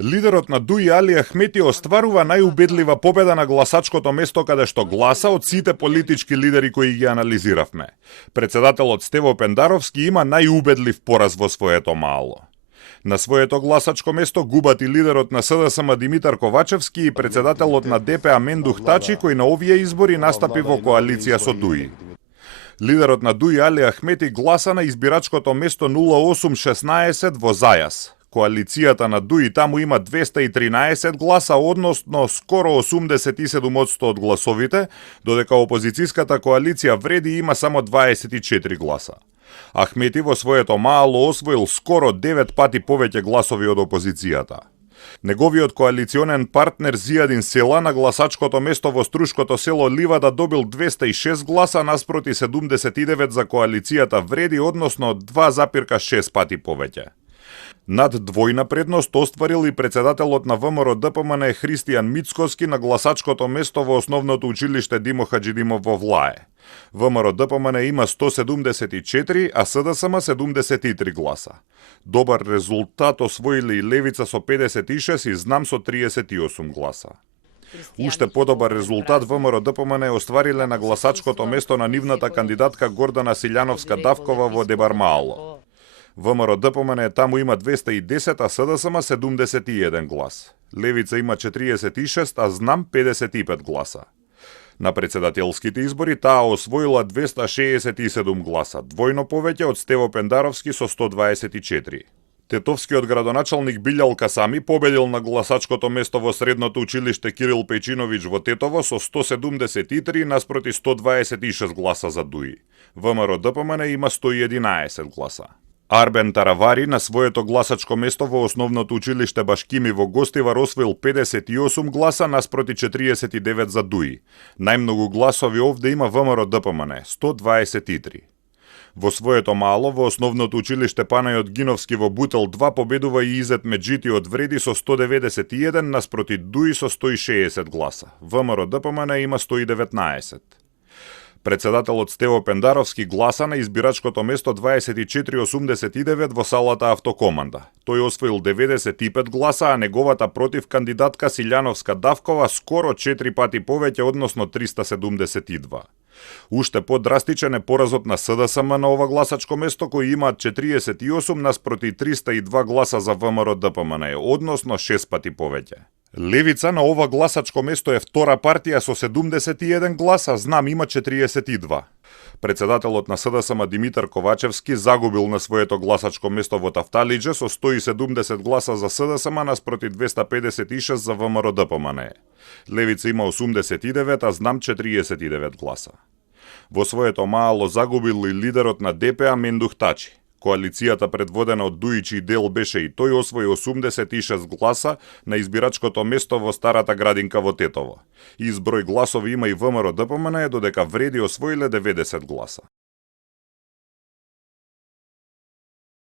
Лидерот на ДУИ Али Ахмети остварува најубедлива победа на гласачкото место каде што гласа од сите политички лидери кои ги анализиравме. Председателот Стево Пендаровски има најубедлив пораз во своето мало. На своето гласачко место губат и лидерот на СДСМ Димитар Ковачевски и председателот на ДПА Мендух Тачи, кој на овие избори настапи во коалиција со ДУИ. Лидерот на ДУИ Али Ахмети гласа на избирачкото место 0816 во Зајас. Коалицијата на ДУИ таму има 213 гласа, односно скоро 87% од гласовите, додека опозицијската коалиција Вреди има само 24 гласа. Ахмети во своето мало освоил скоро 9 пати повеќе гласови од опозицијата. Неговиот коалиционен партнер Зијадин Села на гласачкото место во Струшкото село Ливада добил 206 гласа наспроти 79 за коалицијата Вреди, односно 2,6 пати повеќе. Над двојна предност остварил и председателот на ВМРО ДПМН Христијан Мицкоски на гласачкото место во основното училиште Димо Хаџидимов во Влае. ВМРО ДПМН има 174, а СДСМ 73 гласа. Добар резултат освоили и Левица со 56 и Знам со 38 гласа. Уште подобар резултат ВМРО ДПМН оствариле на гласачкото место на нивната кандидатка Гордана Силјановска-Давкова во Дебармаало. ВМРО ДПМН таму има 210, а СДСМ 71 глас. Левица има 46, а Знам 55 гласа. На председателските избори таа освоила 267 гласа, двојно повеќе од Стево Пендаровски со 124. Тетовскиот градоначалник Билјал Касами победил на гласачкото место во средното училиште Кирил Пејчиновиќ во Тетово со 173 наспроти 126 гласа за ДУИ. ВМРО ДПМН има 111 гласа. Арбен Таравари на своето гласачко место во основното училиште Башкими во Гостивар освоил 58 гласа наспроти 49 за ДУИ. Најмногу гласови овде има ВМРО ДПМН, 123. Во своето мало, во основното училиште Панајот Гиновски во Бутел 2 победува и Изет Меджити од Вреди со 191 наспроти ДУИ со 160 гласа. ВМРО ДПМН има 119. Председателот Стево Пендаровски гласа на избирачкото место 2489 во салата Автокоманда. Тој освоил 95 гласа, а неговата против кандидатка Силјановска-Давкова скоро 4 пати повеќе, односно 372. Уште подрастичен е поразот на СДСМ на ова гласачко место, кој има 48 наспроти 302 гласа за ВМРО ДПМН, односно 6 пати повеќе. Левица на ова гласачко место е втора партија со 71 гласа, Знам има 42. Председателот на СДСМ Димитар Ковачевски загубил на своето гласачко место во Тафталиџе со 170 гласа за СДСМ наспроти 256 за ВМРО ДПМН. Левица има 89, а Знам 49 гласа. Во своето мало загубил и лидерот на ДПА Мендух Тачи. Коалицијата предводена од Дујчи Дел беше и тој освои 86 гласа на избирачкото место во Старата градинка во Тетово. Изброј гласови има и ВМРО ДПМН, додека Вреди освоиле 90 гласа.